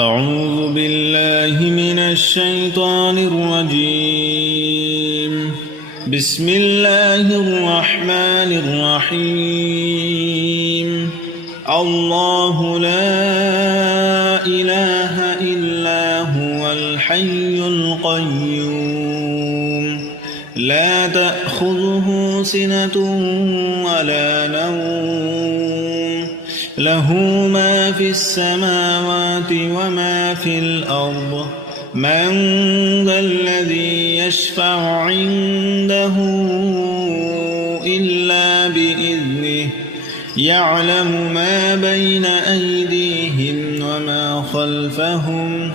أعوذ بالله من الشيطان الرجيم. بسم الله الرحمن الرحيم. الله لا إله إلا هو الحي القيوم لا تأخذه سنة ولا نوم له ما في السماوات وما في الأرض من ذا الذي يشفع عنده إلا بإذنه يعلم ما بين أيديهم وما خلفهم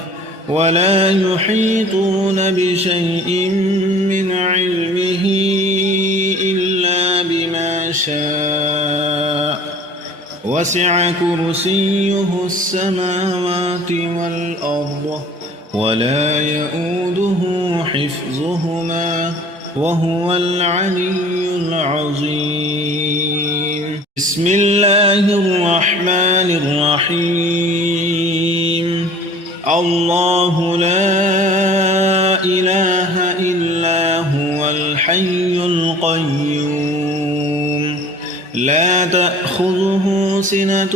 ولا يحيطون بشيء من علمه إلا بما شاء وسع كرسيه السماوات والأرض ولا يؤوده حفظهما وهو العلي العظيم. بسم الله الرحمن الرحيم. الله لا إله إلا هو الحي القيوم لا تأخذه سنة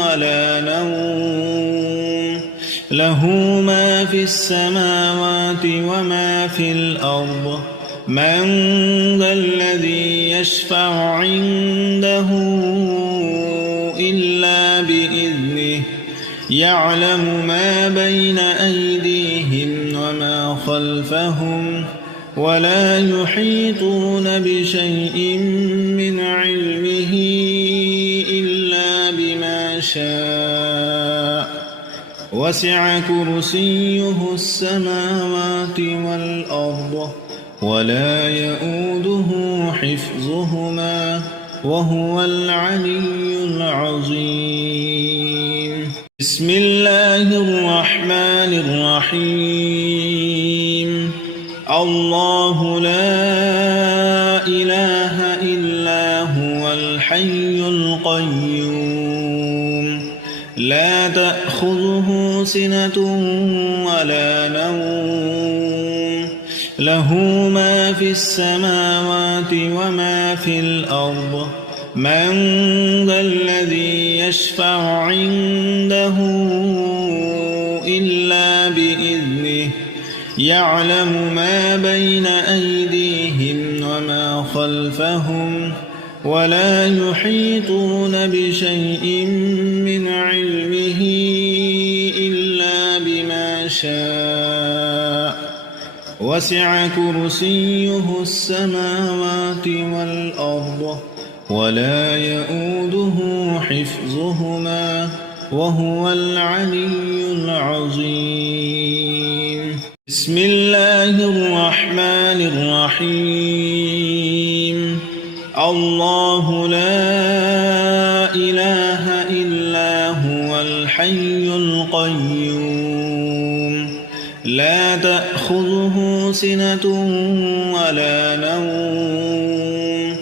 ولا نوم له ما في السماوات وما في الأرض من ذا الذي يشفع عنده إلا بإذنه يعلم ما بين أيديهم وما خلفهم ولا يحيطون بشيء من علمه إلا بما شاء وسع كرسيه السماوات والأرض ولا يؤوده حفظهما وهو العلي العظيم. بسم الله الرحمن الرحيم. الله لا إله إلا هو الحي القيوم لا تأخذه سنة ولا نوم له ما في السماوات وما في الأرض من ذا الذي يشفع عنده إلا بإذنه يعلم ما بين أيديهم وما خلفهم ولا يحيطون بشيء من علمه إلا بما شاء وسع كرسيه السماوات والأرض ولا يؤوده حفظهما وهو العلي العظيم. بسم الله الرحمن الرحيم. الله لا إله إلا هو الحي القيوم لا تأخذه سنة ولا نوم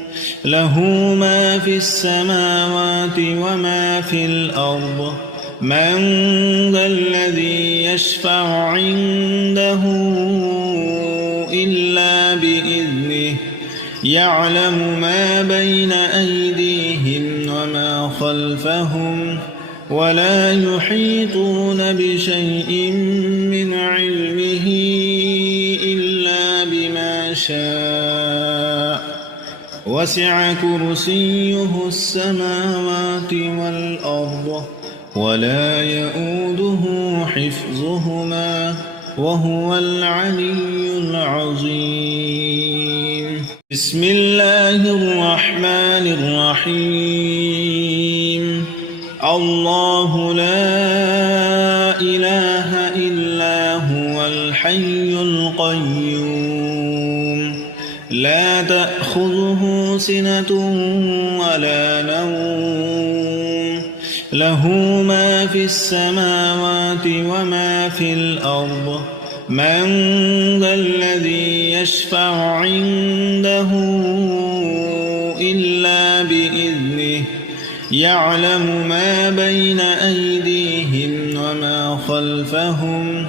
له ما في السماوات وما في الأرض من ذا الذي يشفع عنده إلا بإذنه يعلم ما بين أيديهم وما خلفهم ولا يحيطون بشيء من علمه إلا بما شاء وسع كرسيه السماوات والأرض ولا يؤوده حفظهما وهو العلي العظيم. بسم الله الرحمن الرحيم. الله لا إله إلا هو الحي القيوم لا تأخذه سنة ولا نوم له ما في السماوات وما في الأرض من ذا الذي يشفع عنده إلا بإذنه يعلم ما بين أيديهم وما خلفهم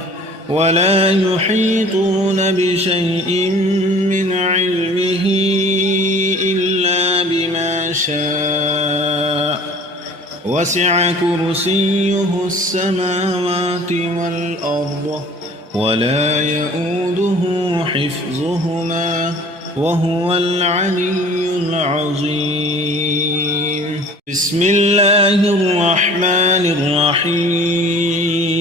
ولا يحيطون بشيء من علمه إلا بما شاء وسع كرسيه السماوات والأرض ولا يؤوده حفظهما وهو العلي العظيم. بسم الله الرحمن الرحيم.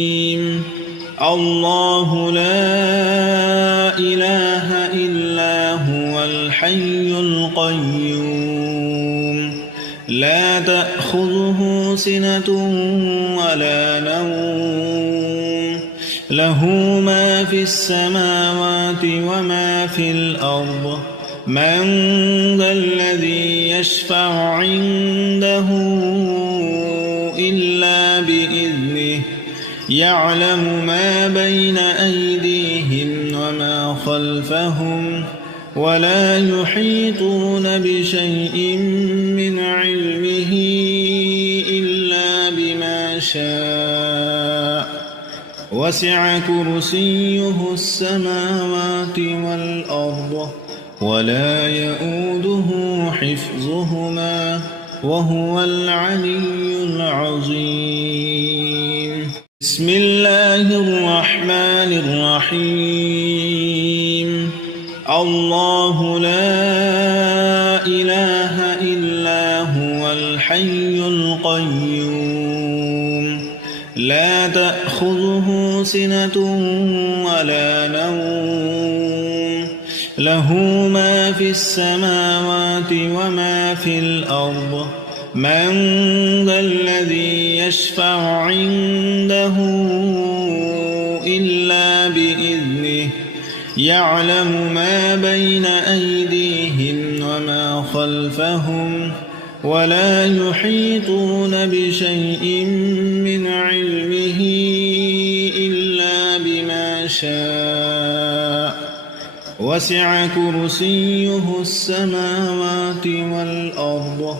الله لا إله إلا هو الحي القيوم لا تأخذه سنة ولا نوم له ما في السماوات وما في الأرض من ذا الذي يشفع عنده إلا بإذنه يعلم ما بين أيديهم وما خلفهم ولا يحيطون بشيء من علمه إلا بما شاء وسع كرسيه السماوات والأرض ولا يؤوده حفظهما وهو العلي العظيم. بسم الله الرحمن الرحيم. الله لا إله إلا هو الحي القيوم لا تأخذه سنة ولا نوم له ما في السماوات وما في الأرض من ذا الذي يشفع عنده إلا بإذنه يعلم ما بين أيديهم وما خلفهم ولا يحيطون بشيء من علمه إلا بما شاء وسع كرسيه السماوات والأرض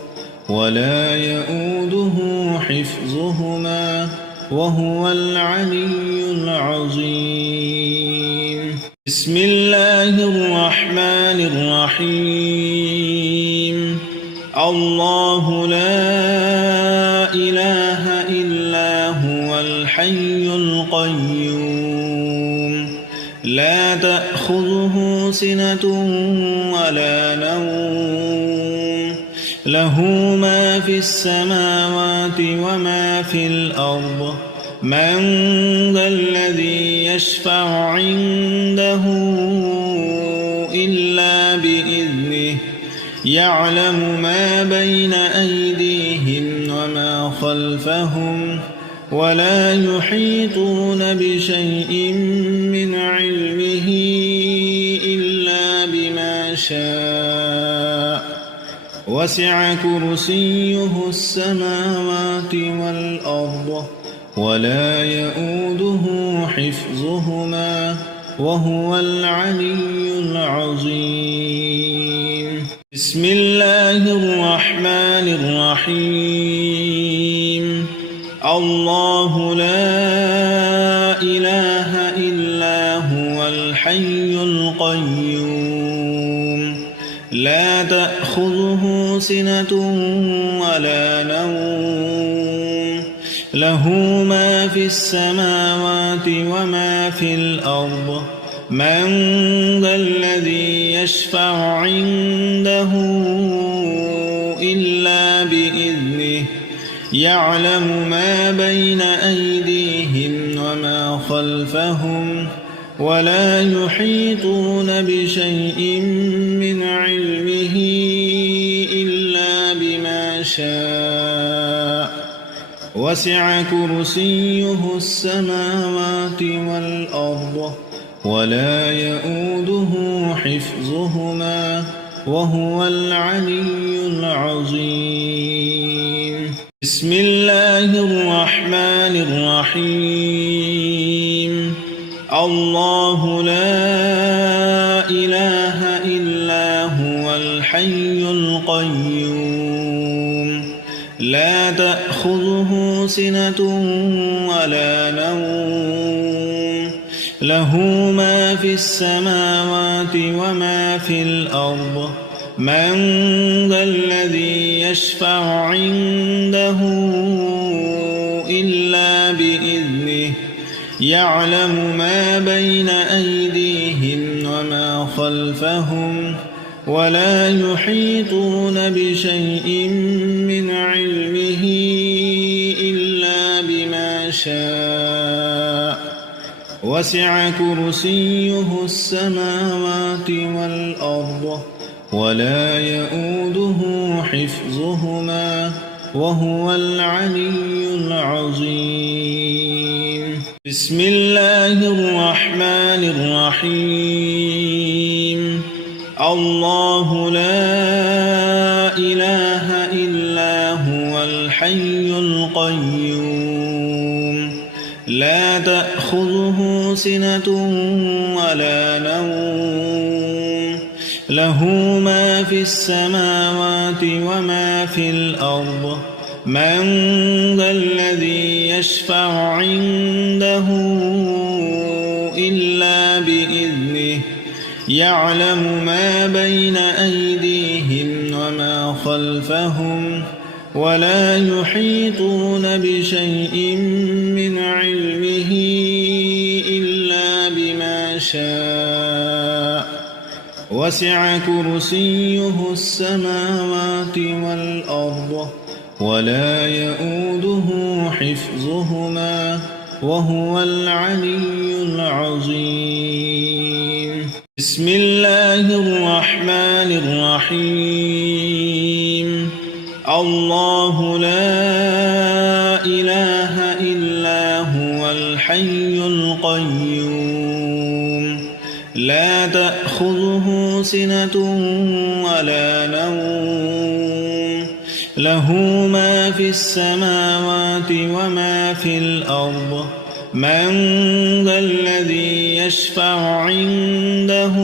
ولا يؤوده حفظهما وهو العلي العظيم. بسم الله الرحمن الرحيم. الله لا إله إلا هو الحي القيوم لا تأخذه سنة ولا نوم له ما في السماوات وما في الأرض من ذا الذي يشفع عنده إلا بإذنه يعلم ما بين أيديهم وما خلفهم ولا يحيطون بشيء من علمه إلا بما شاء وسع كرسيه السماوات والأرض ولا يؤوده حفظهما وهو العلي العظيم. بسم الله الرحمن الرحيم. الله لا إله إلا هو الحي القيوم لا تأخذه سنة ولا نوم له ما في السماوات وما في الأرض من ذا الذي يشفع عنده إلا بإذنه يعلم ما بين أيديهم وما خلفهم ولا يحيطون بشيء من علمه إلا بما شاء وسع كرسيه السماوات والأرض ولا يؤوده حفظهما وهو العلي العظيم. بسم الله الرحمن الرحيم. الله لا إله إلا هو الحي القيوم لا تأخذه سنة ولا نوم له ما في السماوات وما في الأرض من ذا الذي يشفع عنده إلا بإذنه يعلم ما بين أيديهم وما خلفهم ولا يحيطون بشيء من علمه إلا بما شاء وسع كرسيه السماوات والأرض ولا يؤوده حفظهما وهو العلي العظيم. بسم الله الرحمن الرحيم. الله لا إله إلا هو الحي القيوم لا تأخذه سنة ولا نوم له ما في السماوات وما في الأرض من ذا الذي يشفع عنده إلا بإذنه يعلم ما بين أيديهم وما خلفهم ولا يحيطون بشيء من علمه إلا بما شاء وسع كرسيه السماوات والأرض ولا يؤوده حفظهما وهو العلي العظيم. بسم الله الرحمن الرحيم. الله لا إله إلا هو الحي القيوم لا تأخذه سنة ولا نوم له ما في السماوات وما في الأرض من ذا الذي يشفع عنده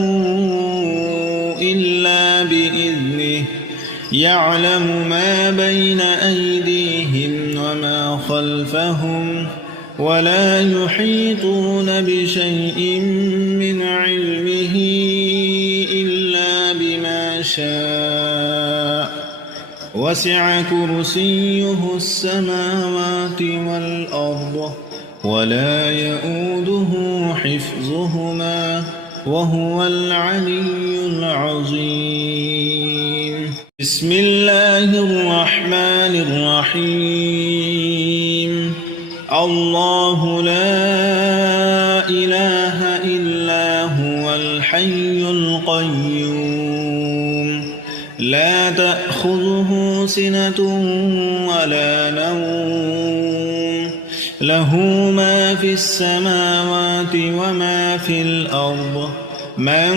إلا بإذنه يعلم ما بين أيديهم وما خلفهم ولا يحيطون بشيء من علمه إلا بما شاء وسع كرسيه السماوات والأرض ولا يؤوده حفظهما وهو العلي العظيم. بسم الله الرحمن الرحيم. الله لا إله إلا هو الحي القيوم لا تأخذه سنة ولا نوم له ما في السماوات وما في الأرض من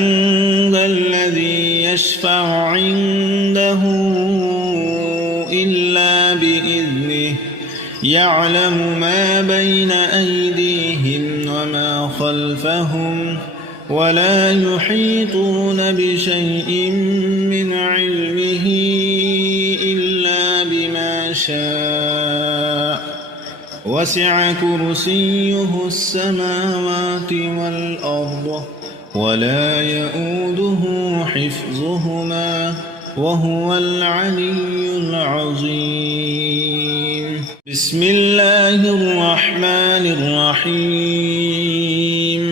ذا الذي يشفع عنده إلا بإذنه يعلم ما بين أيديهم وما خلفهم ولا يحيطون بشيء من علمه إلا بما شاء وسع كرسيه السماوات والأرض ولا يؤوده حفظهما وهو العلي العظيم. بسم الله الرحمن الرحيم.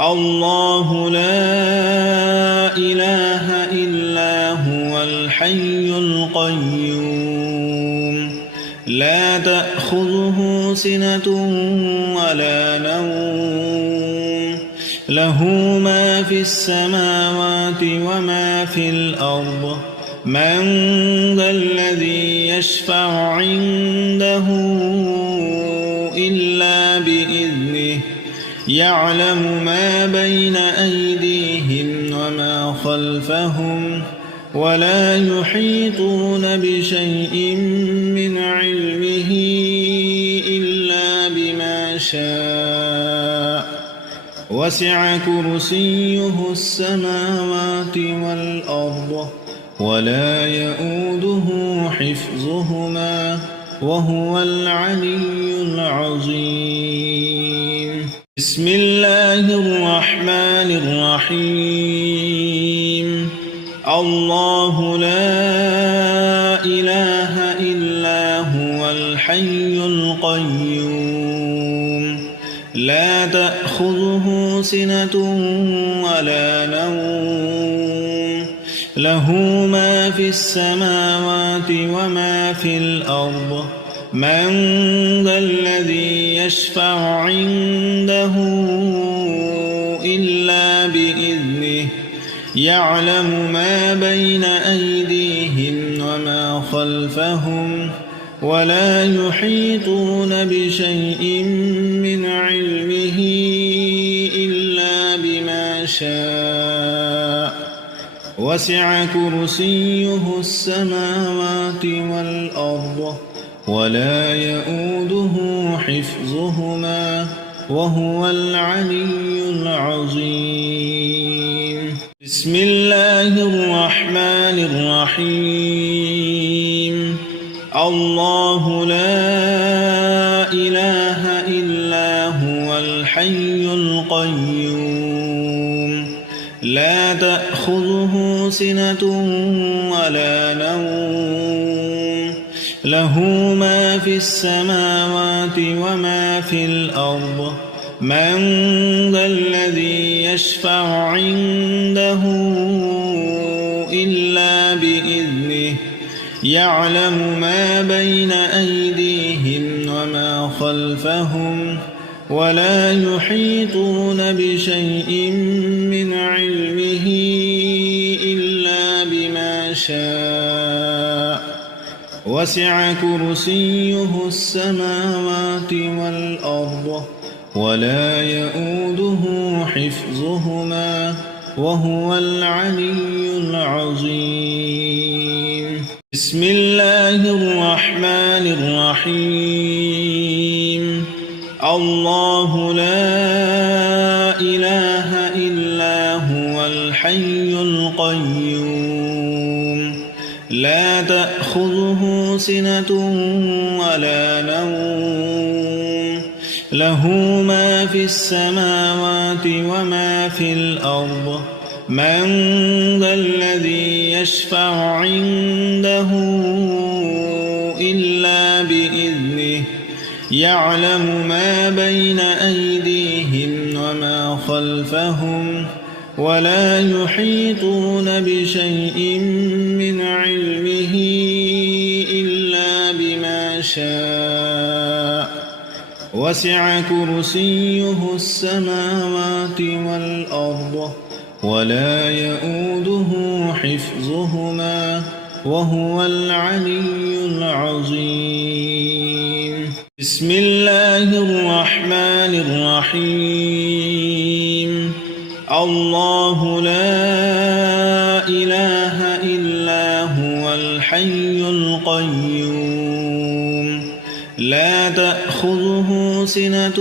الله لا إله إلا هو الحي القيوم لا تأخذه سنة ولا نوم له ما في السماوات وما في الأرض من ذا الذي يشفع عنده إلا بإذنه يعلم ما بين أيديهم وما خلفهم ولا يحيطون بشيء من علمه إلا بما شاء وسع كرسيه السماوات والأرض ولا يؤوده حفظهما وهو العلي العظيم. بسم الله الرحمن الرحيم الله لا إله إلا هو الحي القيوم لا تأخذه سنة ولا نوم له ما في السماوات وما في الأرض من ذا الذي يشفع عنده إلا بإذنه يعلم ما بين أيديهم وما خلفهم ولا يحيطون بشيء من علمه إلا بما شاء وسع كرسيه السماوات والأرض ولا يؤوده حفظهما وهو العلي العظيم بسم الله الرحمن الرحيم الله لا إله إلا هو الحي القيوم لا تأخذه سنة ولا نوم له ما في السماوات وما في الأرض من ذا الذي يشفع عنده إلا بإذنه يعلم ما بين أيديهم وما خلفهم ولا يحيطون بشيء من علمه إلا بما شاء وسع كرسيه السماوات والأرض ولا يؤوده حفظهما وهو العلي العظيم بسم الله الرحمن الرحيم الله لا إله إلا هو الحي القيوم لا تأخذه سنة ولا نوم له ما في السماوات وما في الأرض من ذا الذي يشفع عنده إلا بإذنه يعلم ما بين أيديهم وما خلفهم ولا يحيطون بشيء من علمه إلا بما شاء وسع كرسيه السماوات والأرض ولا يؤوده حفظهما وهو العلي العظيم بسم الله الرحمن الرحيم الله لا إله إلا هو الحي القيوم لا تأخذه سنة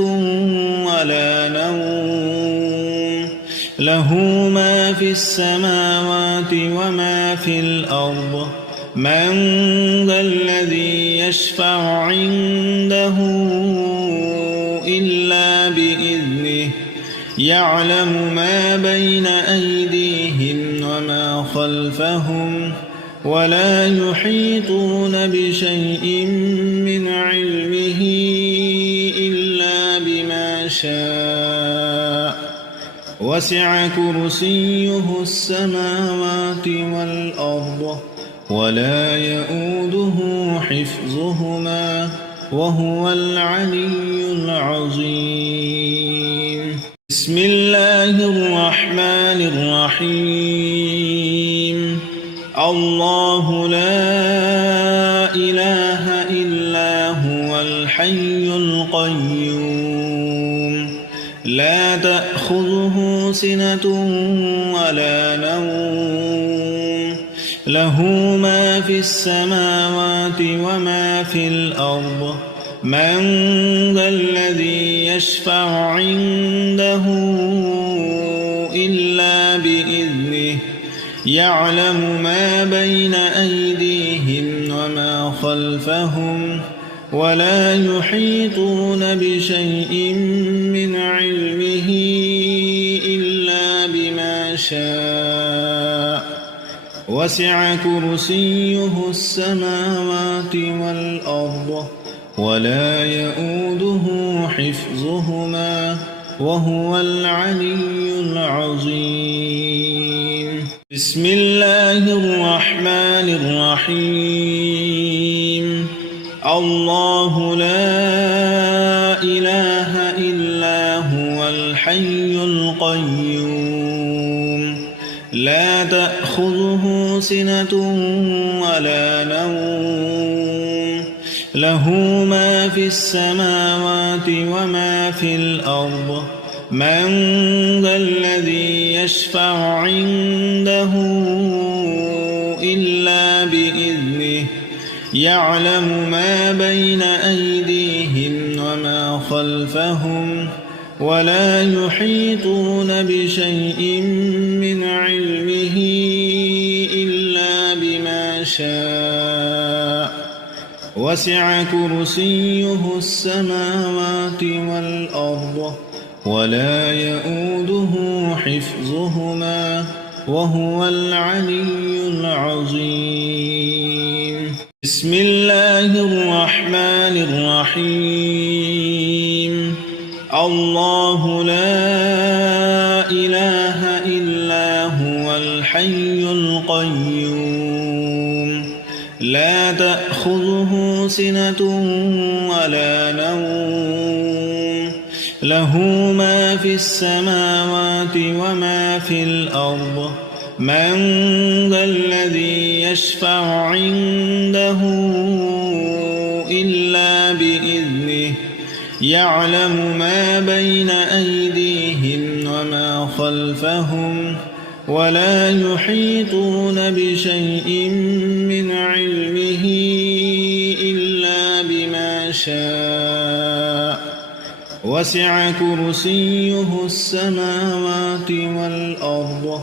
ولا نوم له ما في السماوات وما في الأرض من ذا الذي يشفع عنده إلا بإذنه يعلم ما بين أيديهم وما خلفهم ولا يحيطون بشيء من علمه إلا بما شاء وسع كرسيه السماوات والأرض ولا يؤوده حفظهما وهو العلي العظيم بسم الله الرحمن الرحيم الله لا إله إلا هو الحي القيوم لا تأخذه سنة ولا نوم له ما في السماوات وما في الأرض من ذا الذي يشفع عنده إلا بإذنه يعلم ما بين أيديهم وما خلفهم ولا يحيطون بشيء من علمه وسع كرسيه السماوات والأرض ولا يؤوده حفظهما وهو العلي العظيم بسم الله الرحمن الرحيم الله لا إله إلا هو الحي القيوم لا تأخذه سنة ولا نوم له ما في السماوات وما في الأرض من ذا الذي يشفع عنده إلا بإذنه يعلم ما بين أيديهم وما خلفهم ولا يحيطون بشيء من علمه إلا بما شاء وسع كرسيه السماوات والأرض ولا يؤوده حفظهما وهو العلي العظيم بسم الله الرحمن الرحيم الله لا إله إلا هو الحي القيوم لا تأخذه سنة ولا نوم له ما في السماوات وما في الأرض من ذا الذي يشفع عنده إلا بإذنه يعلم ما بين أيديهم وما خلفهم ولا يحيطون بشيء من علمه إلا بما شاء وسع كرسيه السماوات والأرض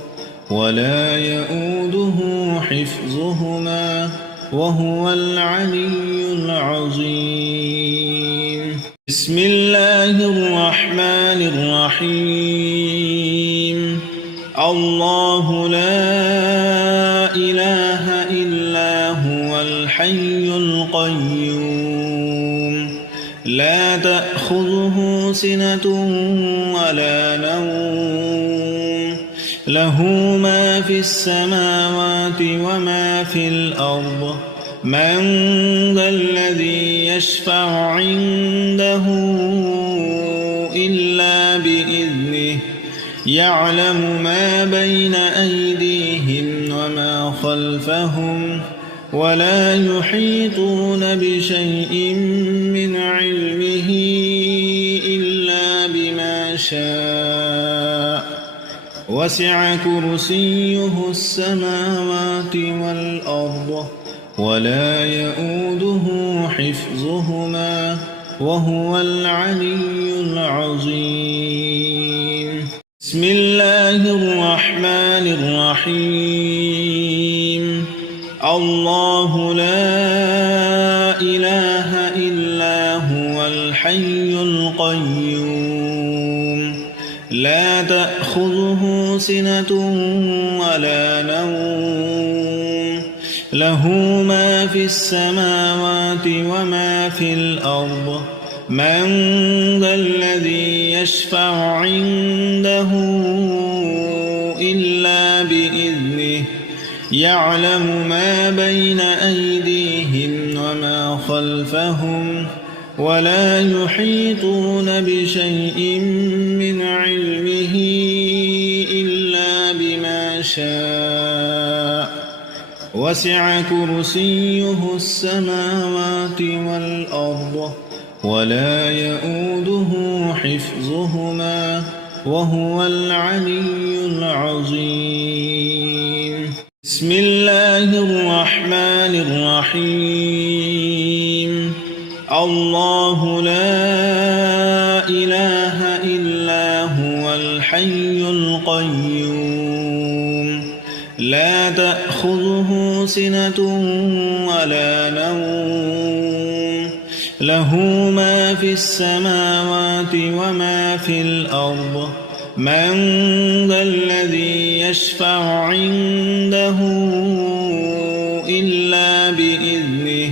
ولا يؤوده حفظهما وهو العلي العظيم بسم الله الرحمن الرحيم الله لا إله إلا هو الحي القيوم لا تأخذه سنة ولا نوم له ما في السماوات وما في الأرض من ذا الذي يشفع عنده إلا بإذنه يعلم ما بين أيديهم وما خلفهم ولا يحيطون بشيء من علمه إلا بما شاء وسع كرسيه السماوات والأرض ولا يؤوده حفظهما وهو العلي العظيم بسم الله الرحمن الرحيم الله لا إله إلا هو الحي القيوم لا تأخذه سنة ولا نوم له ما في السماوات وما في الأرض من ذا الذي يشفع عنده إلا بإذنه يعلم ما بين أيديهم وما خلفهم ولا يحيطون بشيء من علمه إلا بما شاء وسع كرسيه السماوات والأرض ولا يؤوده حفظهما وهو العلي العظيم بسم الله الرحمن الرحيم الله لا إله إلا هو الحي القيوم لا تأخذه سنة ولا نوم له ما في السماوات وما في الأرض من ذا الذي يشفع عنده إلا بإذنه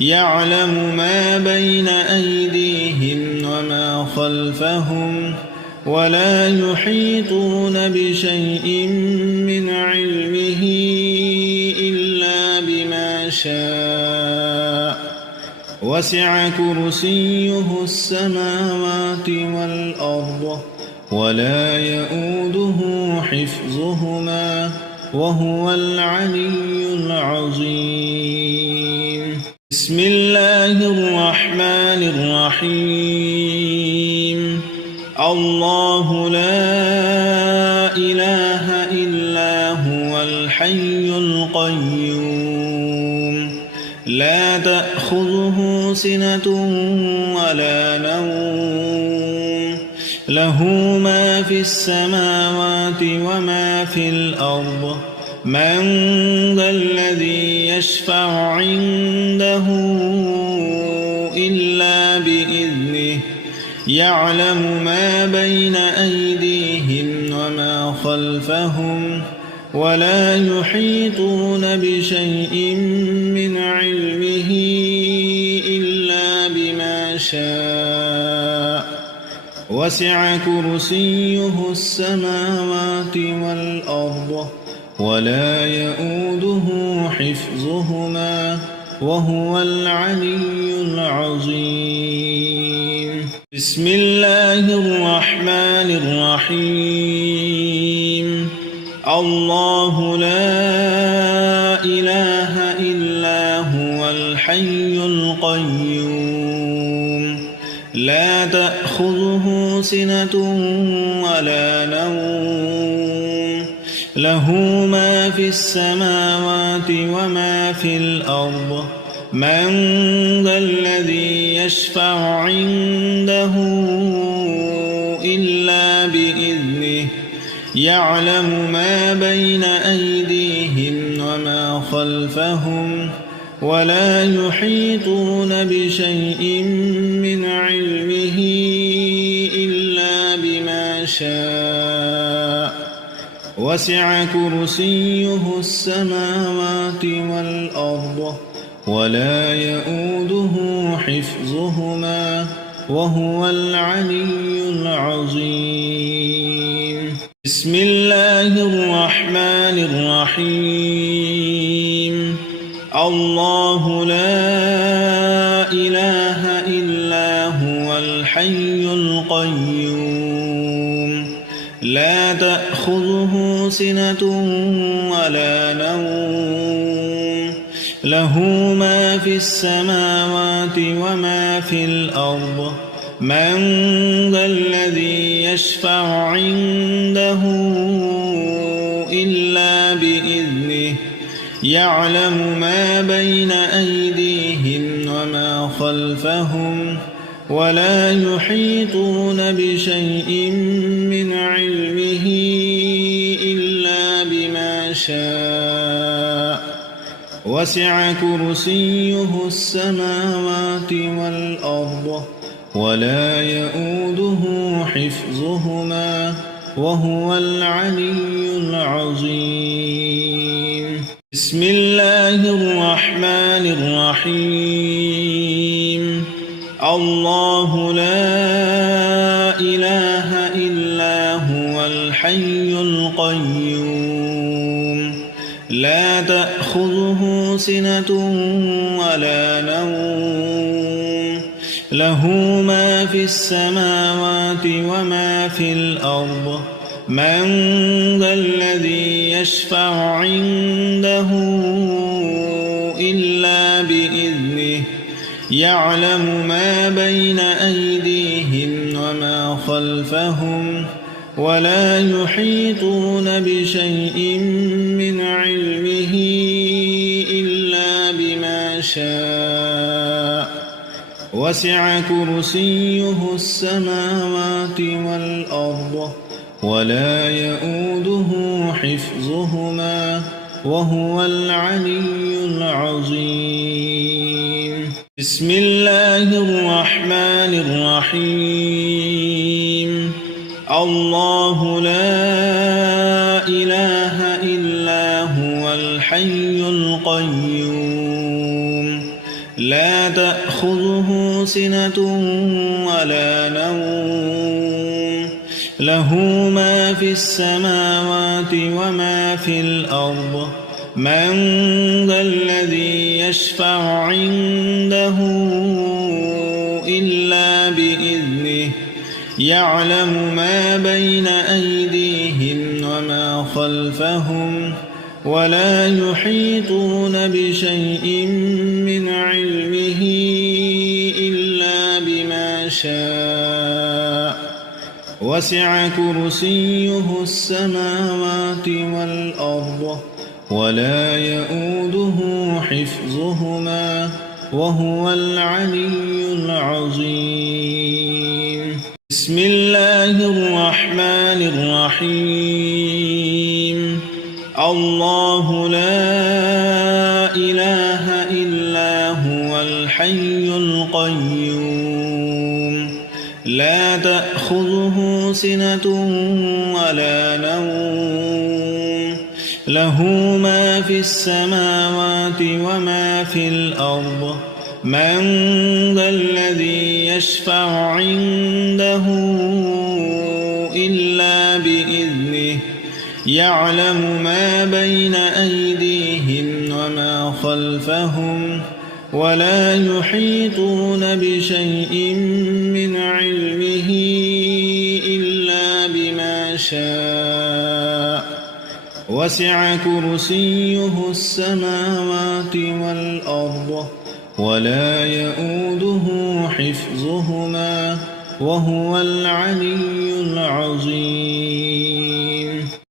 يعلم ما بين أيديهم وما خلفهم ولا يحيطون بشيء من علمه إلا بما شاء وسع كرسيه السماوات والأرض ولا يؤوده حفظهما وهو العلي العظيم. بسم الله الرحمن الرحيم. الله لا إله إلا هو الحي القيوم لا تأخذه سنة ولا نوم له ما في السماوات وما في الأرض من ذا الذي يشفع عنده إلا بإذنه يعلم ما بين أيديهم وما خلفهم ولا يحيطون بشيء من علمه إلا بما شاء وسع كرسيه السماوات والأرض ولا يؤوده حفظهما وهو العلي العظيم. بسم الله الرحمن الرحيم. الله لا إله إلا هو الحي القيوم لا تأخذه سنة ولا نوم له ما في السماوات وما في الأرض من ذا الذي يشفع عنده إلا بإذنه يعلم ما بين أيديهم وما خلفهم ولا يحيطون بشيء من علمه إلا بما شاء وسع كرسيه السماوات والأرض ولا يؤوده حفظهما وهو العلي العظيم. بسم الله الرحمن الرحيم. الله لا إله إلا هو الحي القيوم لا تأخذه سنة ولا نوم له ما في السماوات وما في الأرض من ذا الذي يشفع عنده إلا بإذنه يعلم ما بين أيديهم وما خلفهم ولا يحيطون بشيء من علمه إلا بما شاء وسع كرسيه السماوات والأرض ولا يؤوده حفظهما وهو العلي العظيم. بسم الله الرحمن الرحيم. الله لا إله إلا هو الحي القيوم لا تأخذه سنة ولا نوم له ما في السماوات وما في الأرض من ذا الذي يشفع عنده إلا بإذنه يعلم ما بين أيديهم وما خلفهم ولا يحيطون بشيء من علمه إلا بما شاء وسع كرسيه السماوات والأرض ولا يؤوده حفظهما وهو العلي العظيم. بسم الله الرحمن الرحيم. الله لا إله إلا هو الحي القيوم لا تأخذه سنة ولا نوم له ما في السماوات وما في الأرض من ذا الذي يشفع عنده إلا بإذنه يعلم ما بين أيديهم وما خلفهم ولا يحيطون بشيء من علمه إلا بما شاء وسع كرسيه السماوات والأرض ولا يؤوده حفظهما وهو العلي العظيم بسم الله الرحمن الرحيم الله لا إله إلا هو الحي القيوم لا تأخذه سنة ولا نوم له ما في السماوات وما في الأرض من ذا الذي يشفع عنده إلا بإذنه يعلم ما بين أيديهم وما خلفهم ولا يحيطون بشيء من علمه إلا بما شاء وسع كرسيه السماوات والأرض ولا يؤوده حفظهما وهو العلي العظيم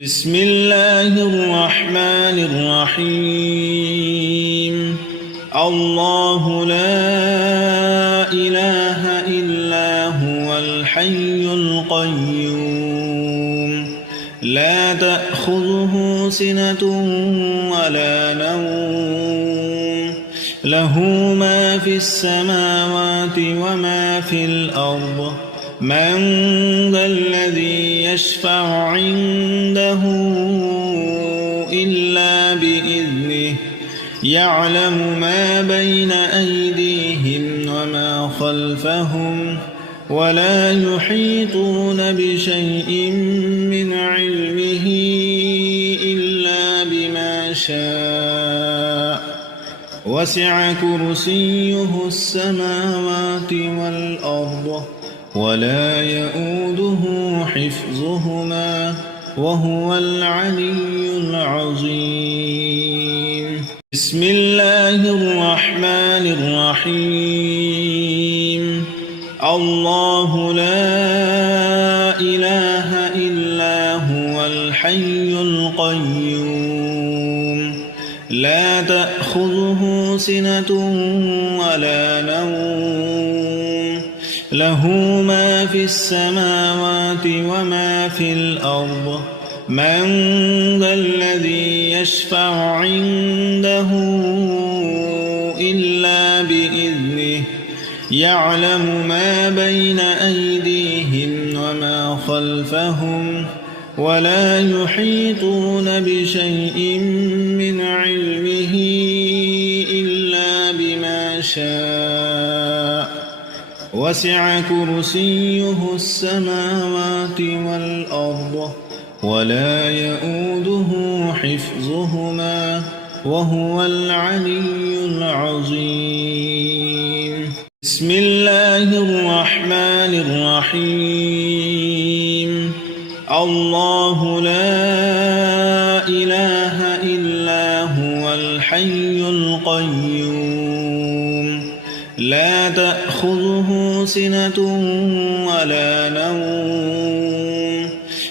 بسم الله الرحمن الرحيم الله لا إله إلا هو الحي القيوم لا تأخذه سنة ولا نوم له ما في السماوات وما في الأرض من ذا الذي يشفع عنده إلا بإذنه يعلم ما بين أيديهم وما خلفهم ولا يحيطون بشيء من علمه إلا بما شاء وسع كرسيه السماوات والأرض ولا يؤوده حفظهما وهو العلي العظيم بسم الله الرحمن الرحيم الله لا إله إلا هو الحي القيوم لا تأخذه سنة ولا نوم له ما في السماوات وما في الأرض من ذا الذي يشفع عنده إلا بإذنه يعلم ما بين أيديهم وما خلفهم ولا يحيطون بشيء من علمه إلا بما شاء وسع كرسيه السماوات والأرض ولا يؤوده حفظهما وهو العلي العظيم بسم الله الرحمن الرحيم الله لا إله إلا هو الحي القيوم لا تأخذه سنة ولا نوم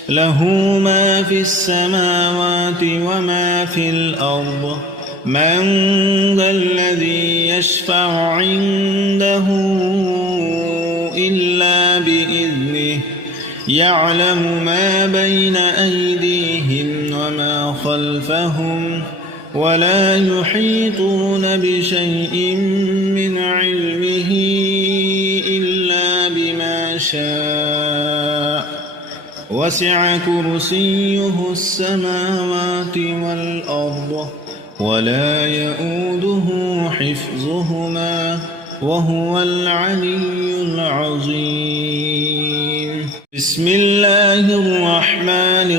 له ما في السماوات وما في الأرض من ذا الذي يشفع عنده إلا بإذنه يعلم ما بين أيديهم وما خلفهم ولا يحيطون بشيء من علمه إلا بما شاء وسع كرسيه السماوات والأرض ولا يؤوده حفظهما وهو العلي العظيم بسم الله الرحمن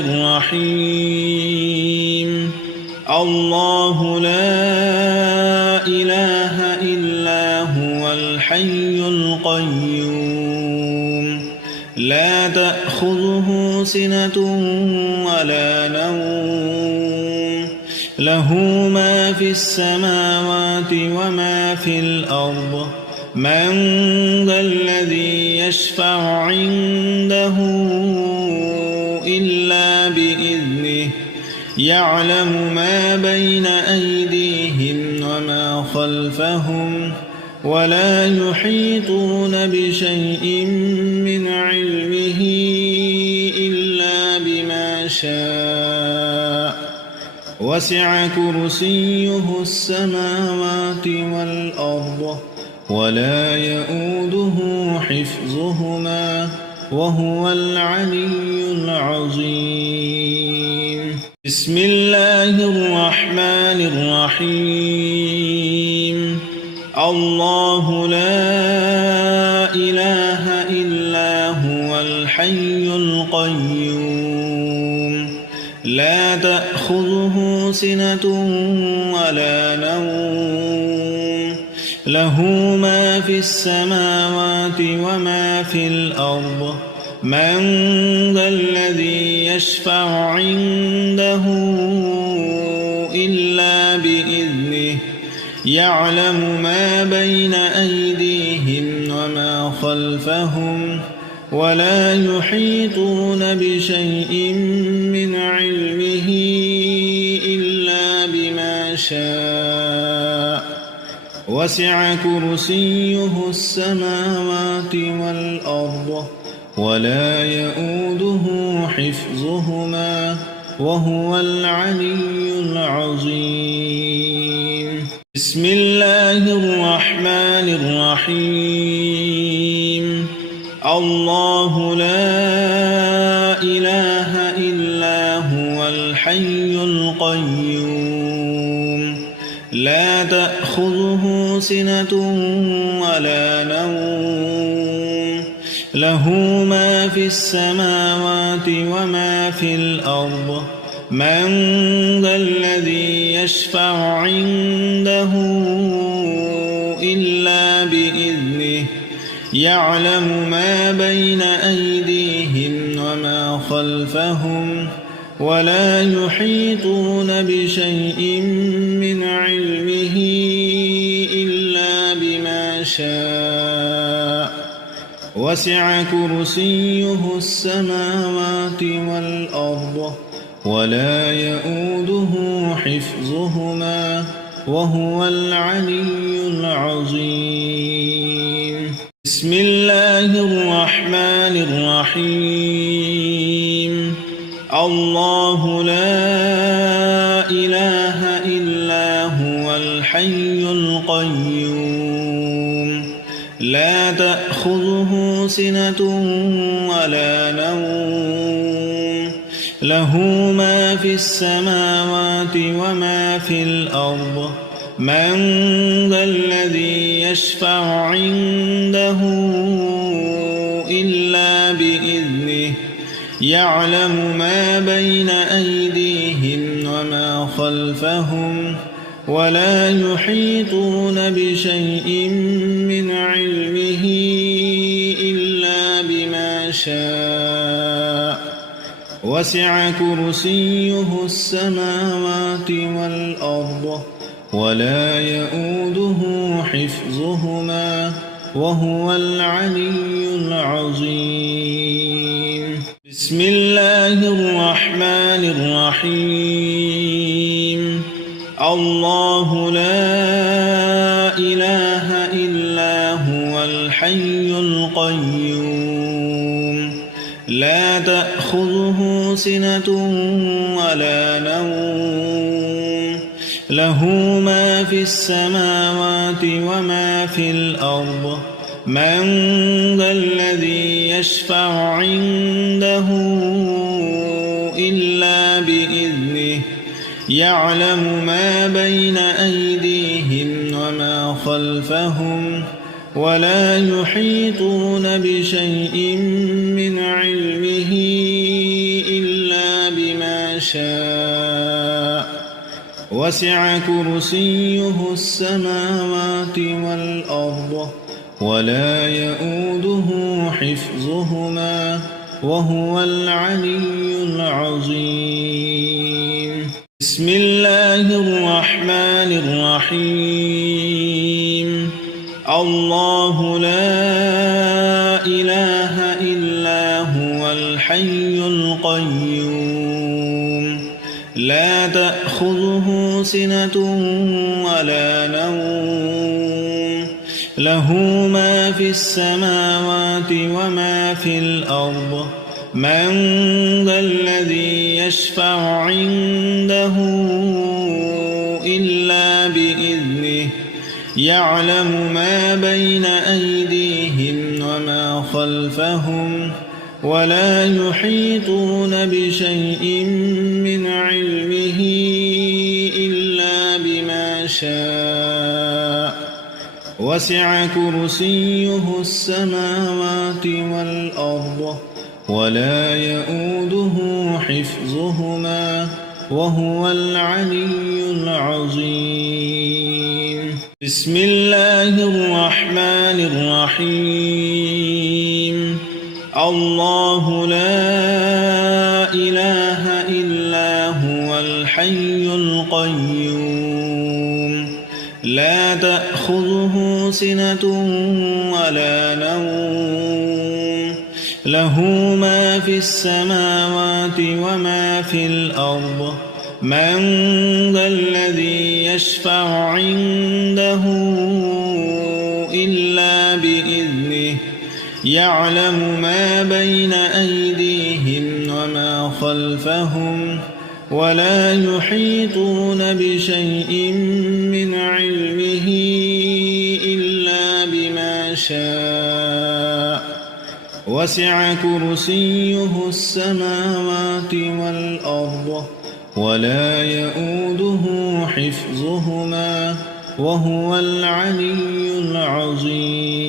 الرحيم الله لا إله إلا هو الحي القيوم لا تأخذه سنة ولا نوم له ما في السماوات وما في الأرض من ذا الذي يشفع عنده إلا بإذنه يعلم ما بين أيديهم وما خلفهم ولا يحيطون بشيء من علمه إلا بما شاء وسع كرسيه السماوات والأرض ولا يؤوده حفظهما وهو العلي العظيم بسم الله الرحمن الرحيم الله لا إله إلا هو الحي القيوم لا تأخذه سنة ولا نوم له ما في السماوات وما في الأرض من ذا الذي يشفع عنده إلا بإذنه يعلم ما بين أيديهم وما خلفهم ولا يحيطون بشيء من علمه إلا بما شاء وسع كرسيه السماوات والأرض ولا يؤوده حفظهما وهو العلي العظيم بسم الله الرحمن الرحيم الله لا إله إلا هو الحي القيوم لا تأخذه سنة ولا نوم له ما في السماوات وما في الأرض من ذا الذي يشفع عنده إلا بإذنه يعلم ما بين أيديهم وما خلفهم ولا يحيطون بشيء من علمه إلا بما شاء وسع كرسيه السماوات والأرض ولا يؤوده حفظهما وهو العلي العظيم بسم الله الرحمن الرحيم الله لا إله إلا هو الحي القيوم لا تأخذه سنة ولا نوم له ما في السماوات وما في الأرض من ذا الذي يشفع عنده إلا بإذنه يعلم ما بين أيديهم وما خلفهم ولا يحيطون بشيء من علمه إلا بما شاء وسع كرسيه السماوات والأرض ولا يؤوده حفظهما وهو العلي العظيم بسم الله الرحمن الرحيم الله لا إله إلا هو الحي القيوم لا تأخذه سنة ولا نوم له ما في السماوات وما في الأرض من ذا الذي يشفع عنده إلا بإذنه يعلم ما بين أيديهم وما خلفهم ولا يحيطون بشيء من علمه إلا بما شاء وسع كرسيه السماوات والأرض ولا يؤوده حفظهما وهو العلي العظيم. بسم الله الرحمن الرحيم. الله لا إله إلا هو الحي القيوم لا تأخذه سنة ولا نوم له ما في السماوات وما في الأرض من ذا الذي يشفع عنده إلا بإذنه يعلم ما بين أيديهم وما خلفهم ولا يحيطون بشيء من علمه إلا بما شاء وسع كرسيه السماوات والأرض ولا يؤوده حفظهما وهو العلي العظيم. بسم الله الرحمن الرحيم. الله لا إله إلا هو الحي القيوم لا تأخذه سنة ولا نوم له ما في السماوات وما في الأرض من ذا الذي يشفع عنده إلا بإذنه يعلم ما بين أيديهم وما خلفهم ولا يحيطون بشيء من علمه إلا بما شاء وسع كرسيه السماوات والأرض ولا يؤوده حفظهما وهو العلي العظيم.